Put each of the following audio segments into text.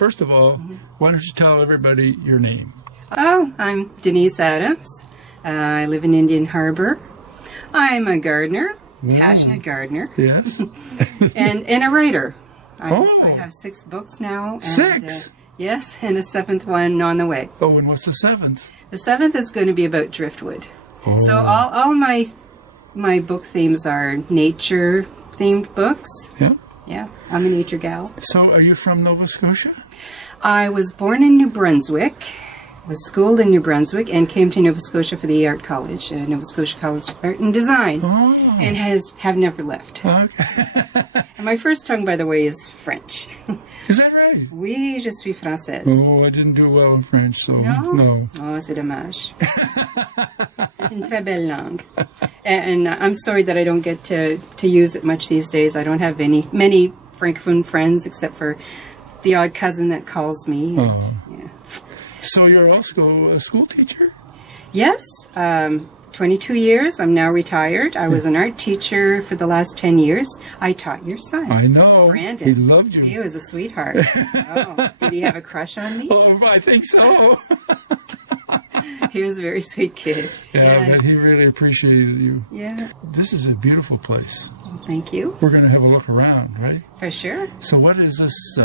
first of all, why don't you tell everybody your name? Oh, I'm Denise Adams. I live in Indian Harbor. I'm a gardener, passionate gardener. Yes. and a writer. I have 6 books now. And, 6? Yes, and a 7th one on the way. Oh, and what's the 7th? The 7th is going to be about driftwood. Oh. So all my book themes are nature-themed books. Yeah? Yeah, I'm a nature gal. So are you from Nova Scotia? I was born in New Brunswick, was schooled in New Brunswick, and came to Nova Scotia for the Art College, Nova Scotia College of Art and Design, and have never left. Okay. And my first tongue, by the way, is French. Is that right? Oui, je suis française. Oh, I didn't do well in French, so no. Oh, c'est dommage. C'est une très belle langue. And I'm sorry that I don't get to use it much these days. I don't have many Francophone friends except for the odd cousin that calls me. And, yeah. So you're also a school teacher? Yes, 22 years. I'm now retired. I was an art teacher for the last 10 years. I taught your son. I know. Brandon. He loved you. He was a sweetheart. Oh, did he have a crush on me? Oh, I think so. He was a very sweet kid. Yeah, but he really appreciated you. Yeah. This is a beautiful place. Thank you. We're going to have a look around, right? For sure. So what is this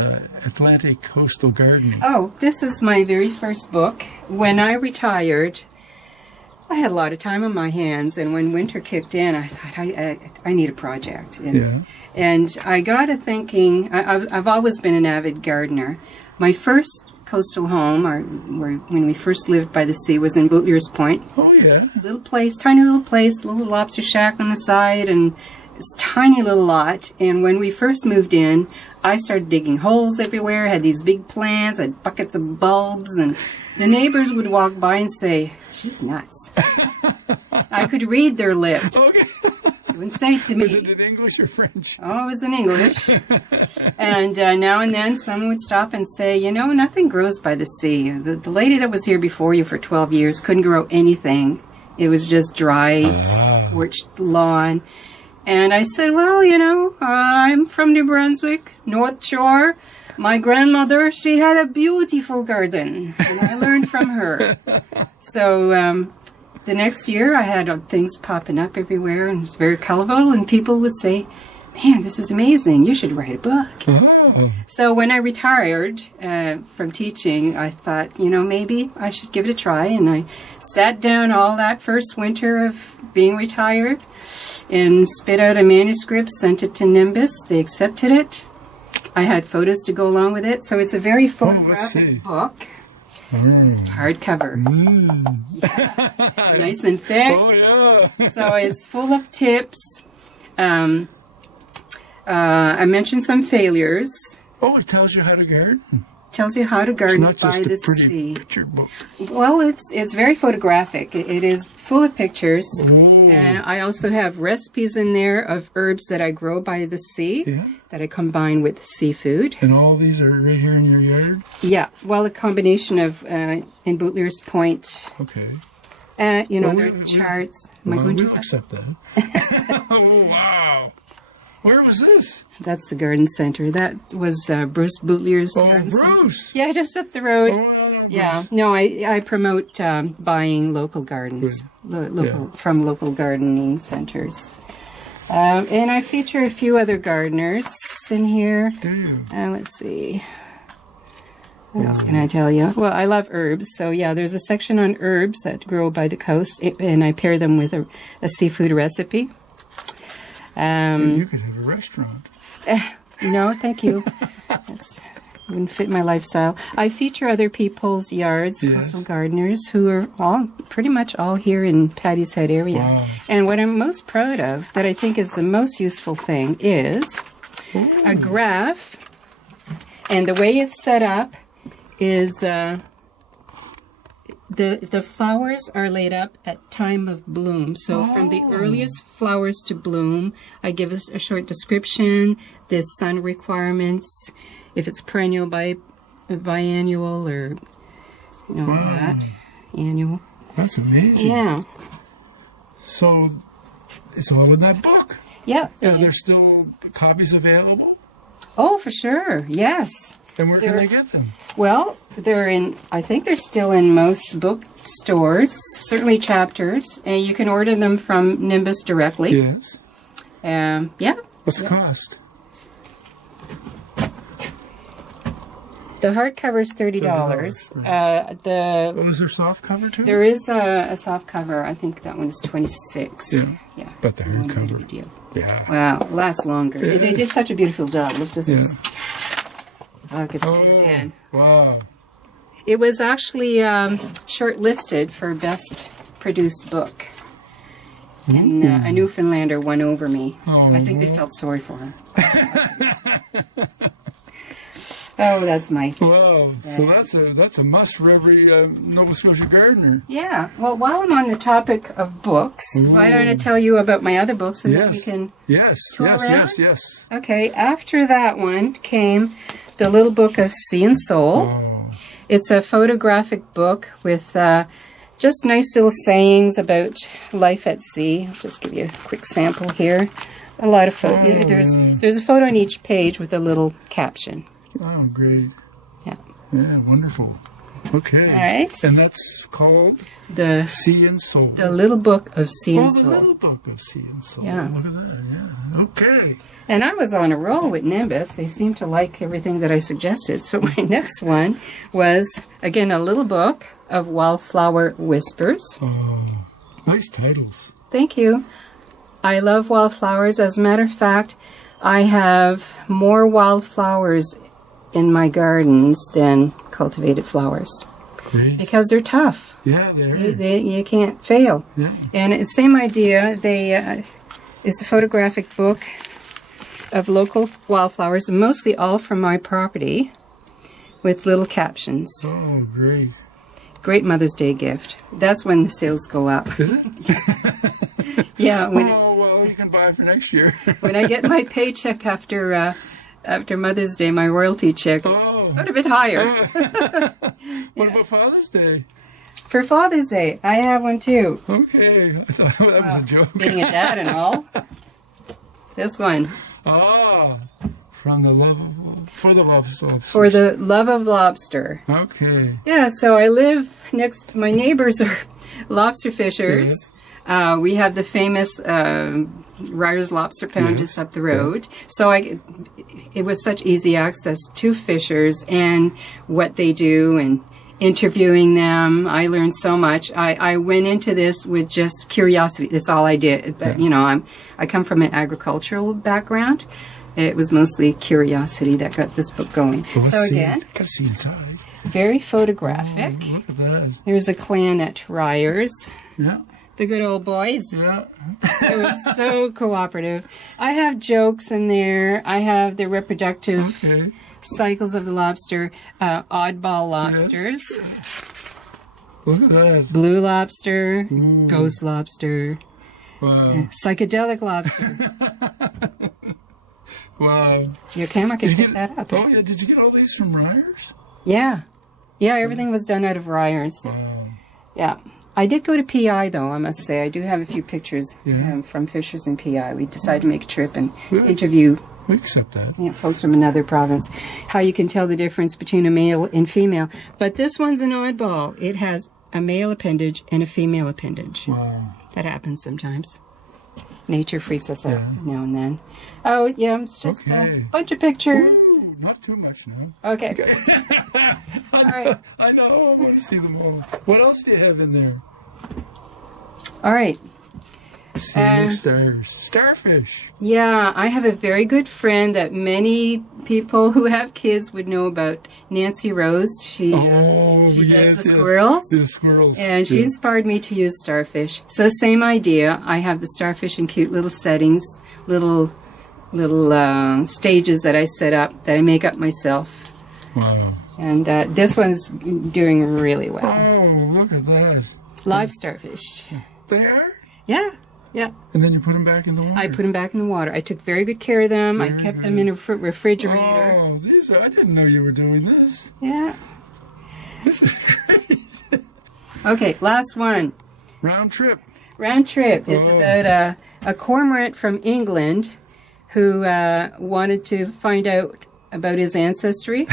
Atlantic Coastal Gardening? Oh, this is my very first book. When I retired, I had a lot of time on my hands, and when winter kicked in, I thought, I need a project. And I got to thinking, I've always been an avid gardener. My first coastal home, or when we first lived by the sea, was in Bootlier's Point. Oh, yeah. Little place, tiny little place, little lobster shack on the side, and this tiny little lot. And when we first moved in, I started digging holes everywhere, had these big plants, had buckets of bulbs, and the neighbors would walk by and say, "She's nuts." I could read their lips. Okay. They wouldn't say it to me. Was it in English or French? Oh, it was in English. And now and then someone would stop and say, "You know, nothing grows by the sea. The lady that was here before you for 12 years couldn't grow anything. It was just dry, scorched lawn." And I said, "Well, you know, I'm from New Brunswick, North Shore. My grandmother, she had a beautiful garden, and I learned from her." So the next year, I had things popping up everywhere, and it was very colorful, and people would say, "Man, this is amazing. You should write a book." Oh. So when I retired from teaching, I thought, you know, maybe I should give it a try, and I sat down all that first winter of being retired and spit out a manuscript, sent it to Nimbus. They accepted it. I had photos to go along with it, so it's a very photographic book. Hardcover. Yeah. Nice and thick. Oh, yeah. So it's full of tips. I mentioned some failures. Oh, it tells you how to garden. Tells you how to garden It's not by just the a pretty sea. picture book. Well, it's very photographic. It is full of pictures. And I also have recipes in there of herbs that I grow by the sea that I combine with seafood. And all these are right here in your yard? Yeah. Well, a combination of in Bootlier's Point. Okay. You know, there are charts. Am I going we'll to accept that. Oh, wow. Where was this? That's the garden center. That was Bruce Bootlier's garden Bruce! center. Yeah, just up the road. Oh, I know Bruce. Yeah. No, I promote buying local gardens from local gardening centers. And I feature a few other gardeners in here. Do you? Let's see. What else can I tell you? Well, I love herbs. So, yeah, there's a section on herbs that grow by the coast, and I pair them with a seafood recipe. You could have a restaurant. No, thank you. That wouldn't fit my lifestyle. I feature other people's yards, coastal gardeners, who are pretty much all here in Paddy's Head area. Wow. And what I'm most proud of, that I think is the most useful thing, is a graph. And the way it's set up is the flowers are laid up at time of bloom. So from the earliest flowers to bloom, I give us a short description, the sun requirements, if it's perennial, biannual, or that annual. That's amazing. Yeah. So it's all in that book. Yeah. Are there still copies available? Oh, for sure. Yes. And where can they get them? Well, I think they're still in most bookstores, certainly Chapters, and you can order them from Nimbus directly. Yes. Yeah. What's the cost? The hardcover is $30. What was there soft cover too? There is a soft cover. I think that one is $26. Yeah. But the hardcover. Deal. Yeah. Wow, lasts longer. They did such a beautiful job. Look, this is. Oh, I could see it again. Wow. It was actually shortlisted for best produced book. And a Newfoundlander won over me. Oh, I think they felt sorry for her. Oh, that's my... Wow. So that's a must for every Nova Scotia gardener. Yeah. Well, while I'm on the topic of books, why don't I tell you about my other books and then we can tour around? Yes. Okay. After that one came The Little Book of Sea and Soul. Oh. It's a photographic book with just nice little sayings about life at sea. I'll just give you a quick sample here. A lot of photos. There's a photo on each page with a little caption. Oh, great. Yeah. Yeah, wonderful. Okay. All right. And that's called The Sea and Soul. The Little Book of Sea and Soul. The Little Book of Sea and Soul. Yeah. Look at that. Yeah. Okay. And I was on a roll with Nimbus. They seemed to like everything that I suggested. So my next one was, again, a little book of Wildflower Whispers. Oh, nice titles. Thank you. I love wildflowers. As a matter of fact, I have more wildflowers in my gardens than cultivated flowers. Great. Because they're tough. Yeah, they are. You can't fail. Yeah. And it's the same idea. It's a photographic book of local wildflowers, mostly all from my property, with little captions. Oh, great. Great Mother's Day gift. That's when the sales go up. Is it? Yeah. Well, you can buy for next year. When I get my paycheck after Mother's Day, my royalty check, it's got a bit higher. What about Father's Day? For Father's Day, I have one too. Okay. I thought that was a joke. Being a dad and all. This one. For the love of lobster. For the love of lobster. Okay. Yeah, so I live next, my neighbors are lobster fishers. Yeah. We have the famous Ryer's Lobster Pound just up the road. So it was such easy access to fishers and what they do and interviewing them. I learned so much. I went into this with just curiosity. That's all I did. But, I come from an agricultural background. It was mostly curiosity that got this book going. Well, so again, gotta see inside. Very photographic. Oh, look at that. There's a clan at Ryer's. Yeah. The good old boys. Yeah. It was so cooperative. I have jokes in there. I have the reproductive cycles of the lobster, oddball lobsters. Yes. Look at that. Blue lobster, Ooh. ghost lobster, psychedelic lobster. Wow. Your camera can pick that up. Oh, yeah. Did you get all these from Ryer's? Yeah. Yeah, everything was done out of Ryer's. Wow. Yeah. I did go to PI, though, I must say. I do have a few pictures from fishers in PI. We decided to make a trip and interview we accept that. Folks from another province. How you can tell the difference between a male and female. But this one's an oddball. It has a male appendage and a female appendage. Wow. That happens sometimes. Nature freaks us out now and then. Oh, yeah, it's just a bunch of pictures. Ooh, not too much now. Okay. All right. I know. I want to see them all. What else do you have in there? All right. Stars. Starfish. Yeah, I have a very good friend that many people who have kids would know about, Nancy Rose. She does the squirrels. The squirrels. And she inspired me to use Starfish. So same idea. I have the Starfish in cute little settings, little stages that I set up, that I make up myself. Wow. And this one's doing really well. Oh, look at that. Live starfish. They are? Yeah. Yeah. And then you put them back in the water? I put them back in the water. I took very good care of them. I kept them in a refrigerator. Oh, I didn't know you were doing this. Yeah. This is great. Okay, last one. Round Trip. Round Trip is about a cormorant from England who wanted to find out about his ancestry.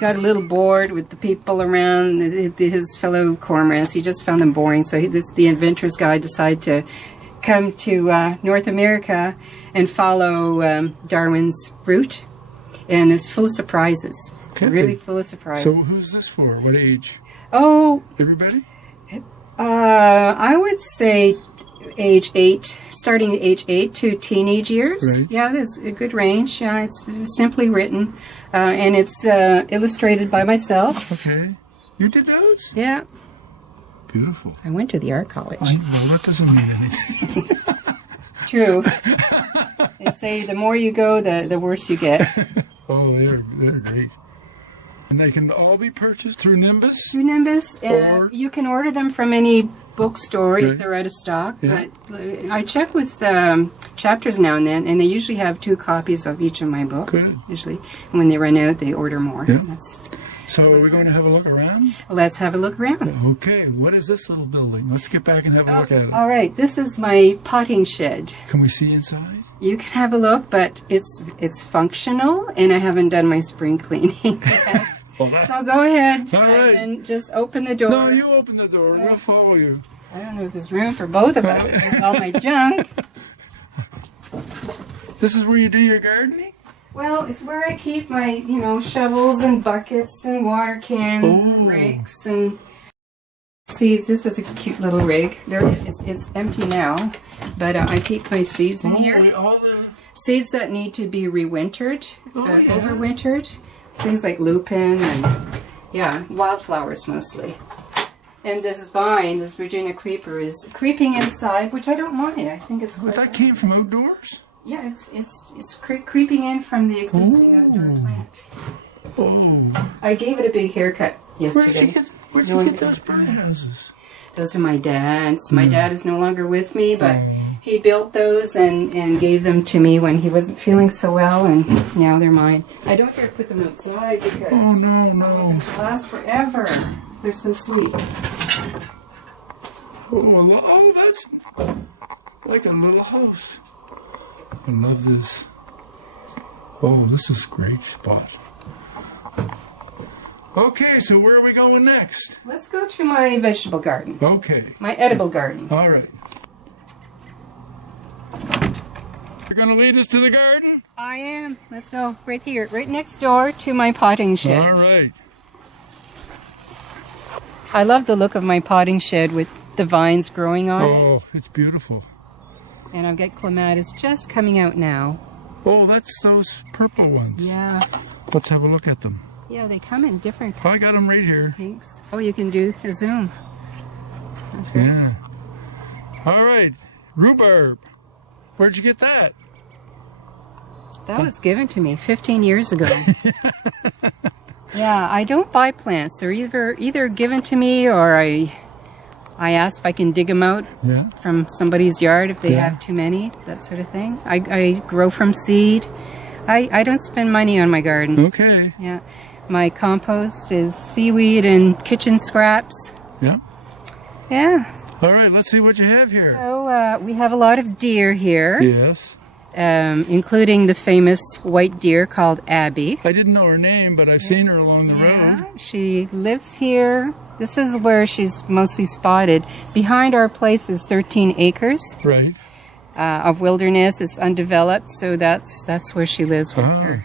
got a little bored with the people around, his fellow cormorants. He just found them boring. So the adventurous guy decided to come to North America and follow Darwin's route. And it's full of surprises. Okay. Really full of surprises. So who's this for? What age? Oh, Everybody? I would say age 8, starting at age 8 to teenage years. Right. Yeah, that's a good range. Yeah, it's simply written. And it's illustrated by myself. Okay. You did those? Yeah. Beautiful. I went to the art college. Well, that doesn't mean anything. True. They say the more you go, the worse you get. Oh, they're great. And they can all be purchased through Nimbus? Through Nimbus, Or- you can order them from any bookstore Right. if they're out of stock. Yeah. But I check with Chapters now and then, and they usually have 2 copies of each of my books. Good. Usually, and when they run out, they order more. Yeah. That's, So are we going to have a look around? let's have a look around. Okay, what is this little building? Let's get back and have a look at it. All right, this is my potting shed. Can we see inside? You can have a look, but it's functional, and I haven't done my spring cleaning yet. Well, that- So go ahead All right. and just open the door. No, you open the door. We'll follow you. I don't know if there's room for both of us with all my junk. This is where you do your gardening? Well, it's where I keep my, shovels and buckets and water cans and Oh. rakes and seeds. This is a cute little rig. It's empty now, but I keep my seeds in here. All the... Seeds that need to be rewintered, yeah. overwintered. Things like lupin and, wildflowers mostly. And this vine, this Virginia creeper, is creeping inside, which I don't mind. I think it's But quite that came from outdoors? Yeah, it's creeping in from the existing outdoor plant. Oh. I gave it a big haircut yesterday. Where'd you get those birdhouses? Those are my dad's. My dad is no longer with me, but he built those and gave them to me when he wasn't feeling so well, and now they're mine. I don't dare put them outside because Oh, no. they last forever. They're so sweet. Oh, that's like a little house. I love this. Oh, this is a great spot. Okay, so where are we going next? Let's go to my vegetable garden, Okay, my edible garden. all right. You're going to lead us to the garden? I am. Let's go right here, right next door to my potting shed. All right. I love the look of my potting shed with the vines growing on Oh, it. it's beautiful. And I've got clematis just coming out now. Oh, that's those purple ones. Yeah. Let's have a look at them. Yeah, they come in different I got them right here. pinks. Oh, you can do a zoom. That's great. Yeah. All right. Rhubarb. Where'd you get that? That was given to me 15 years ago. Yeah, I don't buy plants. They're either given to me or I ask if I can dig them out Yeah. from somebody's yard if they Yeah. have too many, that sort of thing. I grow from seed. I don't spend money on my garden. Okay. Yeah. My compost is seaweed and kitchen scraps. Yeah. Yeah. All right, let's see what you have here. So we have a lot of deer here, Yes. including the famous white deer called Abby. I didn't know her name, but I've seen her along the Yeah, road. she lives here. This is where she's mostly spotted. Behind our place is 13 acres Right. of wilderness. It's undeveloped, so that's where she lives with Oh.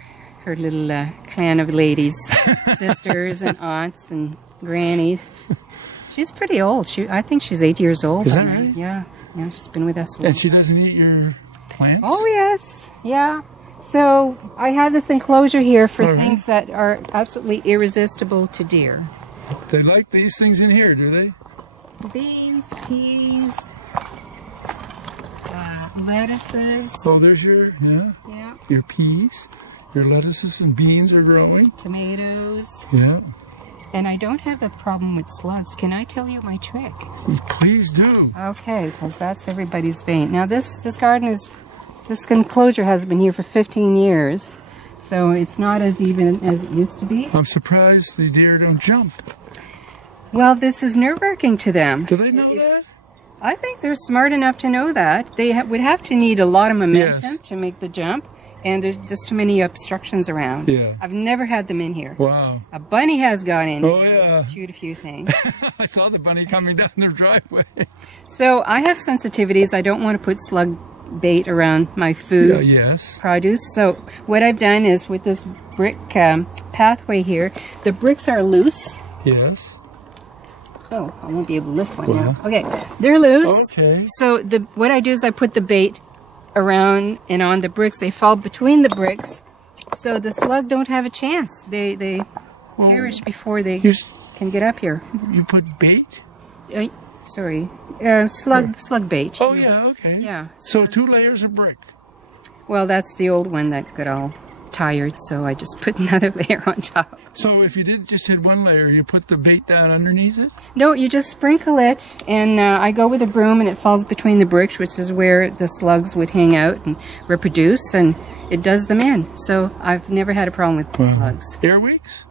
her little clan of ladies, sisters and aunts and grannies. She's pretty old. I think she's 8 years old. Is that now. right? Yeah, she's been with us a long And she doesn't eat your plants? Oh, yes. Yeah. So I have this enclosure here for All right. things that are absolutely irresistible to deer. They like these things in here, do they? Beans, peas, lettuces, Oh, there's your your peas. Your lettuces and beans are growing. tomatoes. Yeah. And I don't have a problem with slugs. Can I tell you my trick? Please do. Okay, because that's everybody's vein. Now this enclosure has been here for 15 years, so it's not as even as it used to be. I'm surprised the deer don't jump. Well, this is nerve-wracking to them. Do they know that? I think they're smart enough to know that. They would have to need a lot of momentum Yes. to make the jump. and there's just too many obstructions around. Yeah. I've never had them in here. Wow. A bunny has gone in. Oh, yeah. Chewed a few things. I saw the bunny coming down their driveway. So I have sensitivities. I don't want to put slug bait around my food Yes. produce. So what I've done is with this brick pathway here, the bricks are loose. Yes. Oh, I won't be able to lift one Wow. now. Okay, they're loose. Okay. So what I do is I put the bait around and on the bricks. They fall between the bricks, so the slug don't have a chance. They perish before they can get up here. You put bait? Sorry, slug bait. Oh, yeah, okay. Yeah. So 2 layers of brick. Well, that's the old one that got all tired, so I just put another layer on top. So if you did just hit 1 layer, you put the bait down underneath it? No, you just sprinkle it, and I go with a broom, and it falls between the bricks, which is where the slugs would hang out and reproduce, and it does them in. So I've never had a problem with slugs. Airwigs?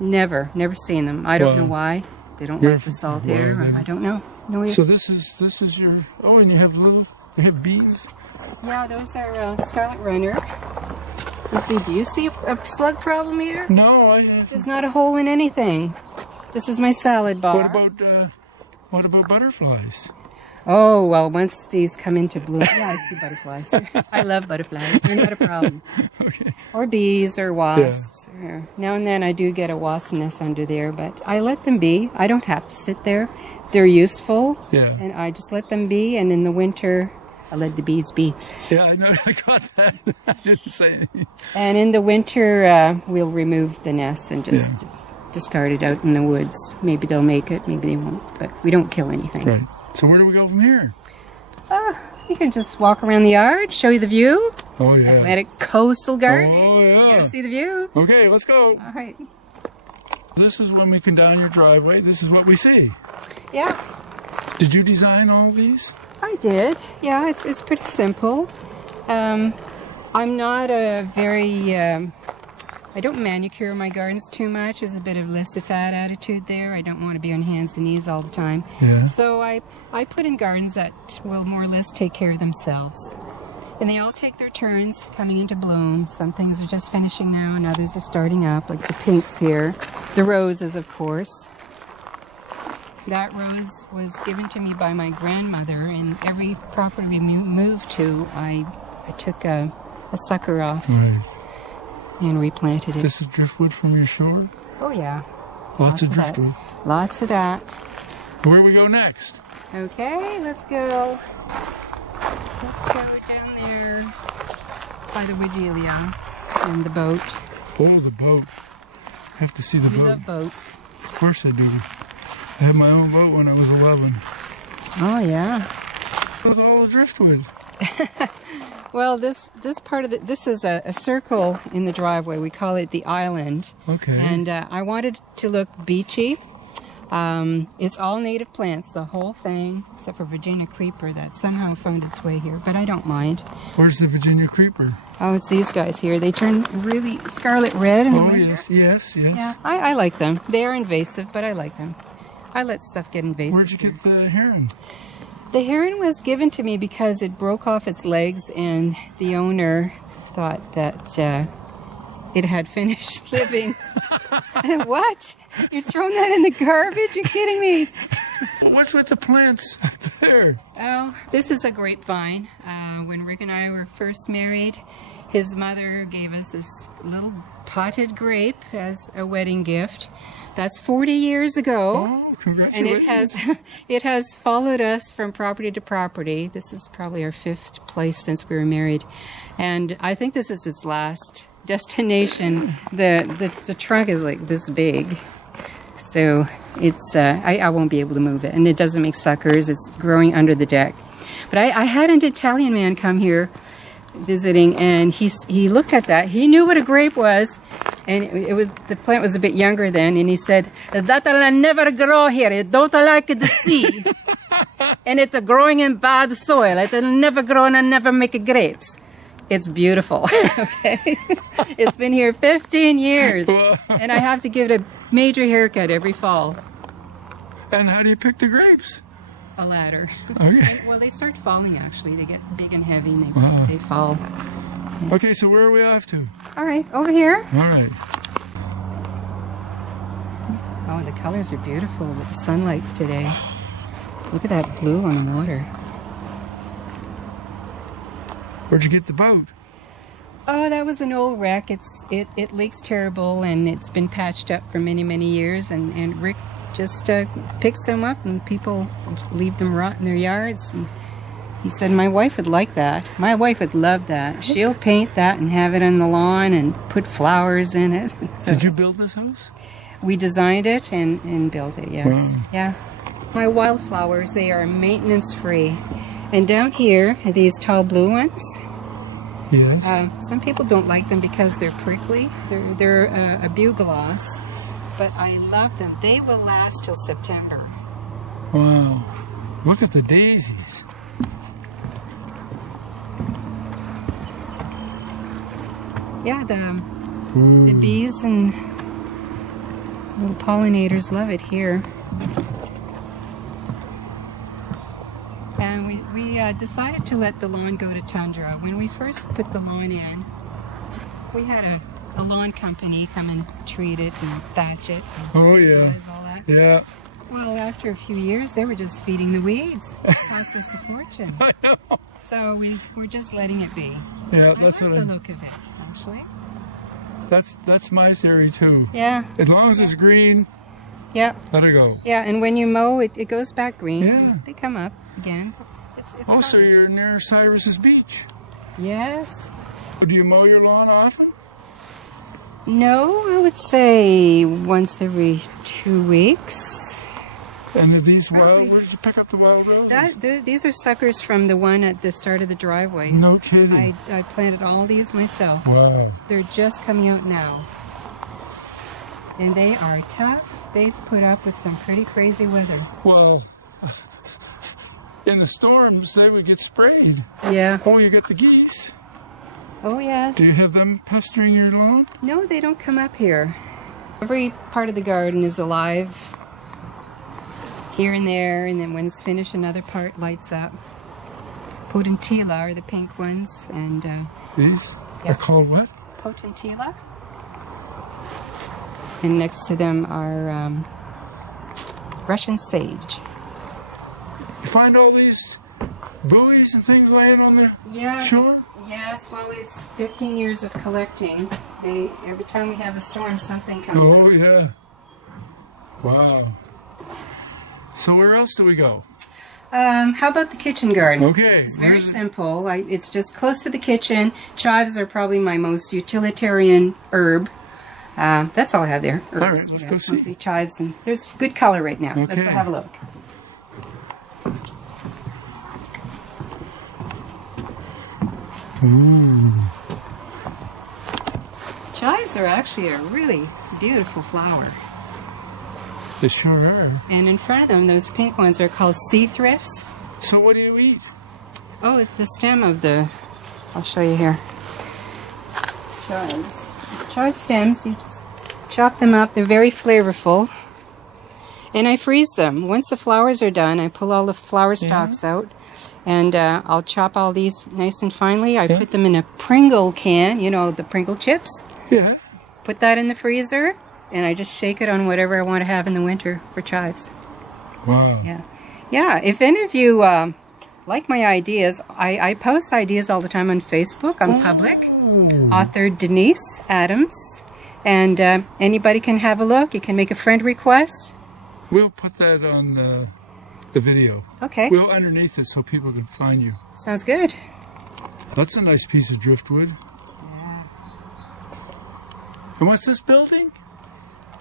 Never seen them. I don't know why. They don't like the salt air. then. I don't know. No. So this is your, oh, and you have bees? Yeah, those are scarlet runner. Let's see, do you see a slug problem here? No, I have. There's not a hole in anything. This is my salad bar. What about butterflies? Oh, well, once these come into bloom, yeah, I see butterflies. I love butterflies. They're not a problem. Okay. Or bees or wasps. Or, now and then I do get a wasp nest under there, but I let them be. I don't have to sit there. They're useful. Yeah. And I just let them be, and in the winter, I let the bees be. Yeah, I know. I got that. I didn't say anything. And in the winter, we'll remove the nest and just discard it out in the woods. Maybe they'll make it, maybe they won't, but we don't kill anything. Right. So where do we go from here? You can just walk around the yard, show you the view. Oh, yeah. Atlantic coastal garden. Oh, You yeah. gotta see the view. Okay, let's go. All right. This is when we come down your driveway. This is what we see. Yeah, Did you design all these? I did. Yeah, it's pretty simple. I'm not a very... I don't manicure my gardens too much. There's a bit of laissez-faire attitude there. I don't want to be on hands and knees all the time. Yeah. So I put in gardens that will more or less take care of themselves. And they all take their turns coming into bloom. Some things are just finishing now and others are starting up, like the pinks here. The roses, of course. That rose was given to me by my grandmother, and every property we moved to, I took a sucker off. Right. And replanted it. This is driftwood from your shore? Oh, yeah. Lots of that. driftwood. Lots of that. Where do we go next? Okay, let's go. Let's go down there by the Wigelia and the boat. Oh, the boat. I have to see the We boat. love boats. Of course I do. I had my own boat when I was 11. Oh, yeah. With all the driftwood. Well, this part of this is a circle in the driveway. We call it the island. Okay. And I wanted to look beachy. It's all native plants, the whole thing, except for Virginia creeper that somehow found its way here, but I don't mind. Where's the Virginia creeper? Oh, it's these guys here. They turn really scarlet red in the winter. yes. Yeah, I like them. They are invasive, but I like them. I let stuff get invasive. Where'd you get the heron? The heron was given to me because it broke off its legs, and the owner thought that it had finished living. What? You're throwing that in the garbage? You're kidding me. What's with the plants up there? Oh, this is a grapevine. When Rick and I were first married, his mother gave us this little potted grape as a wedding gift. That's 40 years ago. Oh, congratulations. And it has followed us from property to property. This is probably our 5th place since we were married. And I think this is its last destination. The trunk is like this big. So it's I won't be able to move it. And it doesn't make suckers. It's growing under the deck. But I had an Italian man come here visiting, and he looked at that. He knew what a grape was, and the plant was a bit younger then, and he said, "That'll never grow here. It don't like the sea, and it's growing in bad soil. It'll never grow and never make grapes." It's beautiful. Okay, it's been here 15 years, and I have to give it a major haircut every fall. And how do you pick the grapes? A ladder. Okay. Well, they start falling, actually. They get big and heavy, and they fall. Okay, so where are we off to? All right, over here. All right. Oh, the colors are beautiful with the sunlight today. Look at that blue on the water. Where'd you get the boat? Oh, that was an old wreck. It leaks terrible, and it's been patched up for many, many years. And Rick just picks them up, and people leave them rot in their yards. And he said, my wife would like that. My wife would love that. She'll paint that and have it on the lawn and put flowers in it. So did you build this house? we designed it and built it, yes. Wow. Yeah. My wildflowers, they are maintenance free. And down here are these tall blue ones. Yes. Some people don't like them because they're prickly. They're a bugloss, but I love them. They will last till September. Wow. Look at the daisies. Yeah, the bees and little pollinators love it here. And we decided to let the lawn go to tundra. When we first put the lawn in, we had a lawn company come and treat it and thatch it. And oh, yeah. All that. Yeah. Well, after a few years, they were just feeding the weeds. It cost us a fortune. I know. So we're just letting it be. Yeah, I that's like what the look of it, actually. That's my theory too. Yeah. As long as it's green, Yeah. let it go. Yeah, and when you mow, it goes back green. Yeah. They come up again. It's Also, fun. you're near Cyrus's beach. Yes. Do you mow your lawn often? No, I would say once every 2 weeks. And are these Probably. wild? Where did you pick up the wild roses? These are suckers from the one at the start of the driveway. No kidding. I planted all these myself. Wow. They're just coming out now. And they are tough. They've put up with some pretty crazy weather. Well, in the storms, they would get sprayed. Yeah. Oh, you get the geese. Oh, yes. Do you have them pestering your lawn? No, they don't come up here. Every part of the garden is alive here and there, and then when it's finished, another part lights up. Potentilla are the pink ones, and These Yeah. are called what? Potentilla. And next to them are Russian sage. You find all these buoys and things laying on the Yeah. shore? Yes, well, it's 15 years of collecting. Every time we have a storm, something comes Oh, up. yeah. Wow. So where else do we go? How about the kitchen garden? Okay, It's very where's it? simple. It's just close to the kitchen. Chives are probably my most utilitarian herb. That's all I have there. All right, Herbs. let's go see. Mostly chives, and there's good color right now. Let's go Okay. have a look. Chives are actually a really beautiful flower. They sure are. And in front of them, those pink ones are called sea thrifts. So what do you eat? Oh, it's the stem of the... I'll show you here. Chives. Chive stems, you just chop them up. They're very flavorful. And I freeze them. Once the flowers are done, I pull all the flower stalks out. And I'll chop all these nice and finely. I put them in a Pringle can, you know, the Pringle chips. Yeah. Put that in the freezer. And I just shake it on whatever I want to have in the winter for chives. Wow. Yeah. Yeah, if any of you like my ideas, I post ideas all the time on Facebook. I'm public. Author Denise Adams. And anybody can have a look. You can make a friend request. We'll put that on the video. Okay. We'll underneath it so people can find you. Sounds good. That's a nice piece of driftwood. Yeah. And what's this building?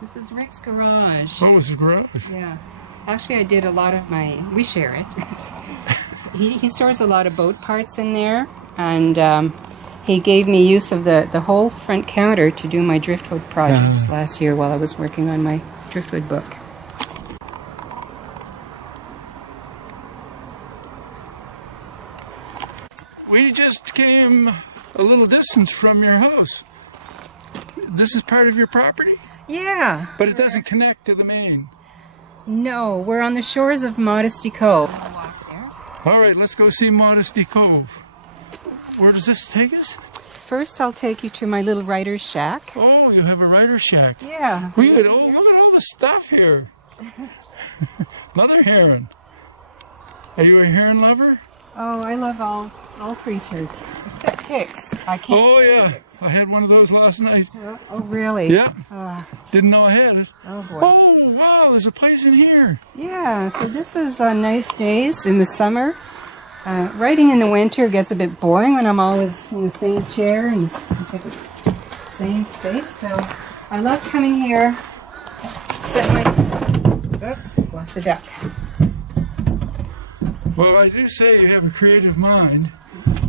This is Rick's garage. Oh, it's a garage. Yeah. Actually, I did a lot of my... We share it. He stores a lot of boat parts in there. And he gave me use of the whole front counter to do my driftwood projects last year while I was working on my driftwood book. We just came a little distance from your house. This is part of your property? Yeah. But it doesn't connect to the main. No, we're on the shores of Modesty Cove. Walk there. All right, let's go see Modesty Cove. Where does this take us? first I'll take you to my little writer's shack. Oh, you have a writer's shack. Yeah. Look at all the stuff here. Another heron. Are you a heron lover? Oh, I love all creatures except ticks. I can't. Oh stand yeah, ticks. I had one of those last night. Oh really? Yeah. Uh, Didn't know I had it. oh boy. Oh wow, there's a place in here. Yeah. So this is on nice days in the summer. Writing in the winter gets a bit boring when I'm always in the same chair and the same space. So I love coming here, set my. Oops, lost a duck. Well, I do say you have a creative mind.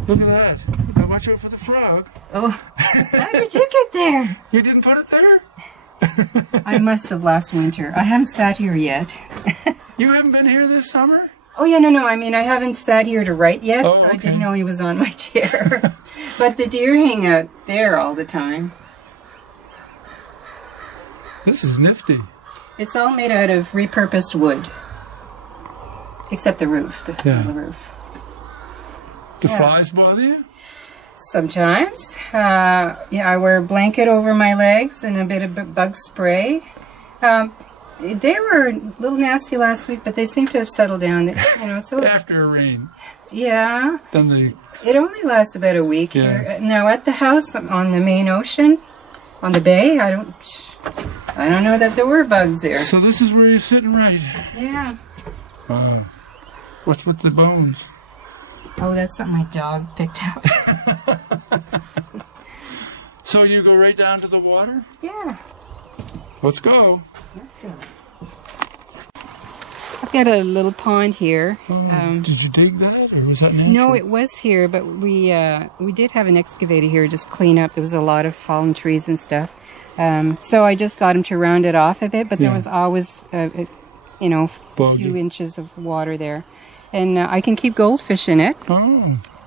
Look at that. Now watch out for the frog. Oh, how did you get there? You didn't put it there? I must have last winter. I haven't sat here yet. You haven't been here this summer? Oh, yeah, no. I mean, I haven't sat here to write yet, Oh, so I okay. didn't know he was on my chair. But the deer hang out there all the time. This is nifty. It's all made out of repurposed wood. Except the roof, the roof. The Yeah. flies bother you? Sometimes. I wear a blanket over my legs and a bit of bug spray. They were a little nasty last week, but they seem to have settled down. It's okay. After a rain. Yeah. Then they... It only lasts about a week Yeah. here. Now at the house on the main ocean, on the bay, I don't know that there were bugs there. So this is where you sit and write. Yeah. Wow. What's with the bones? Oh, that's something my dog picked up. So you go right down to the water? Yeah. Let's go. I've got a little pond here. Did you dig that, or was that natural? No, it was here, but we did have an excavator here just clean up. There was a lot of fallen trees and stuff. So I just got him to round it off a bit, but there was always, a few inches of water there. And I can keep goldfish in it,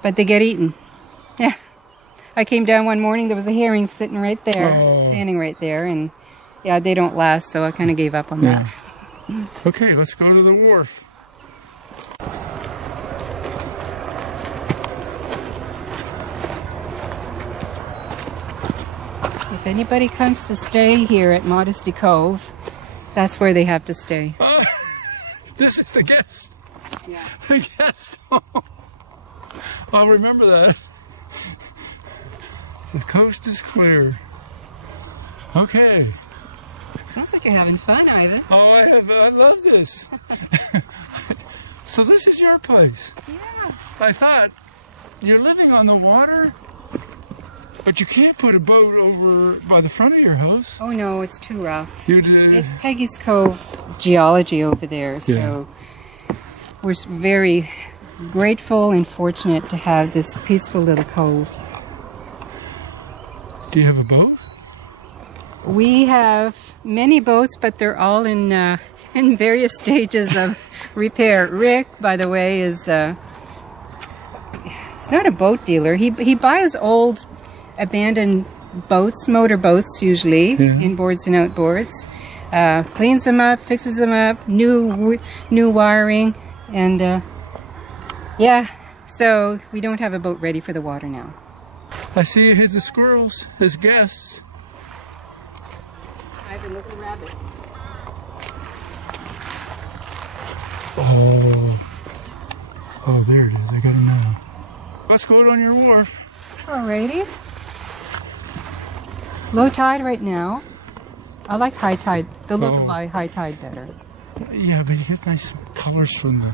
but they get eaten. Yeah. I came down one morning, there was a herring sitting right there, standing right there, and yeah, they don't last, so I kind of gave up on that. Okay, let's go to the wharf. If anybody comes to stay here at Modesty Cove, that's where they have to stay. This is the guest. Yeah. The guest home. I'll remember that. The coast is clear. Okay. Sounds like you're having fun, Ivan. Oh, I love this. So this is your place. Yeah. I thought you're living on the water, but you can't put a boat over by the front of your house. Oh no, it's too rough. It's It's Peggys Cove geology over there, so we're very grateful and fortunate to have this peaceful little cove. Do you have a boat? We have many boats, but they're all in various stages of repair. Rick, by the way, is he's not a boat dealer. He buys old, abandoned boats, motor boats usually, inboards and outboards. Cleans them up, fixes them up, new wiring, and so we don't have a boat ready for the water now. I see you hid the squirrels, his guests. I have a little rabbit. Oh, there it is. I got him now. Let's go on your wharf. Alrighty. Low tide right now. I like high tide. The look of high tide better. Yeah, but you get nice colors from the...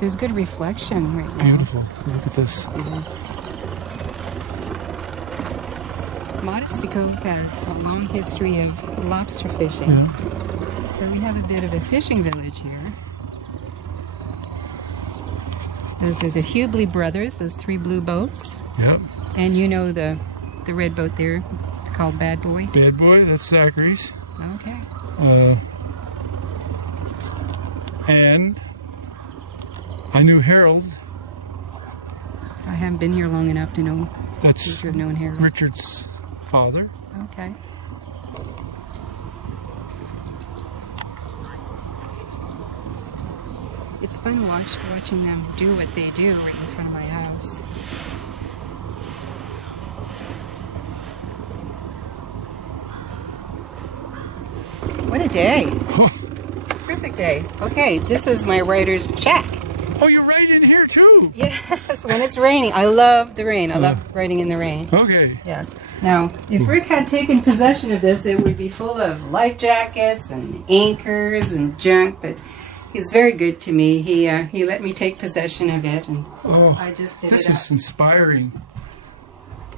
There's good reflection right now. Beautiful. Look at this. Modesty Cove has a long history of lobster fishing. Yeah. So we have a bit of a fishing village here. Those are the Hubley brothers, those 3 blue boats. Yep. And you know the red boat there called Bad Boy. Bad Boy, that's Zachary's. Okay. And I knew Harold. I haven't been here long enough to know. That's You've known Harold. Richard's father. Okay. It's fun watching them do what they do right in front of my house. day. Perfect day. Okay, this is my writer's shack. Oh, you're right in here too. Yes, when it's raining. I love the rain. I love writing in the rain. Okay. Yes. Now, if Rick had taken possession of this, it would be full of life jackets and anchors and junk, but he's very good to me. He let me take possession of it, and I just did this it up. is inspiring.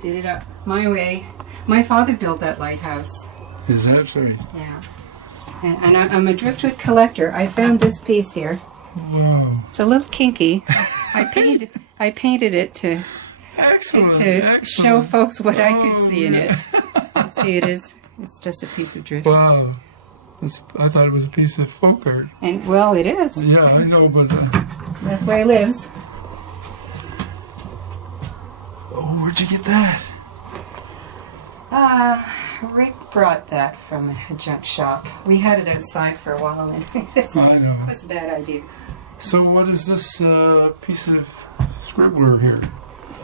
Did it up my way. My father built that lighthouse. Is that right? Yeah. And I'm a driftwood collector. I found this piece here. Wow. It's a little kinky. I painted it to Excellent. show folks what I could Oh, see in yeah. it. See, it's just a piece of driftwood. Wow. I thought it was a piece of folk art. And well, it is. Yeah, I know, but That's where he lives. oh, where'd you get that? Rick brought that from a junk shop. We had it outside for a while, and it I know. was a bad idea. So what is this piece of scribbler here?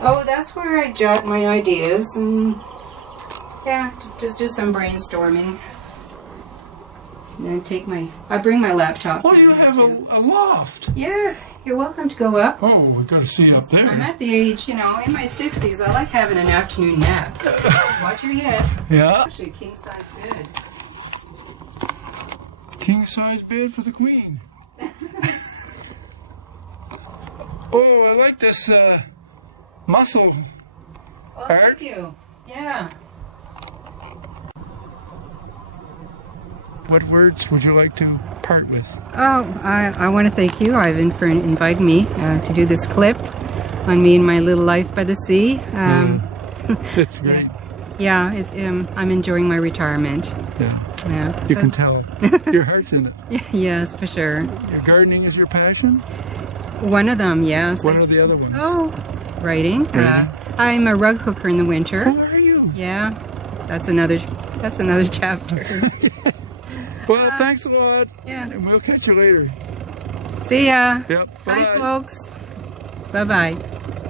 Oh, that's where I jot my ideas, and yeah, just do some brainstorming. And then I bring my laptop. Oh, you have a loft. Yeah, you're welcome to go up. Oh, we got to see up there. I'm at the age, in my 60s, I like having an afternoon nap. Watch your head. Yeah. Actually, king size bed. King size bed for the queen. Oh, I like this muscle Oh, art. thank you. Yeah. What words would you like to part with? Oh, I want to thank you, Ivan, for inviting me to do this clip on me and my little life by the sea. It's great. Yeah, I'm enjoying my retirement. Yeah. Yeah, You can tell. Your heart's in it. Yes, for sure. Your gardening is your passion? One of them, yes. What are the other ones? Oh, writing. Writing. I'm a rug hooker in the winter. Who are you? Yeah, that's another chapter. Well, thanks a lot. Yeah. And we'll catch you later. See ya. Yep. Bye, Bye. folks. Bye-bye.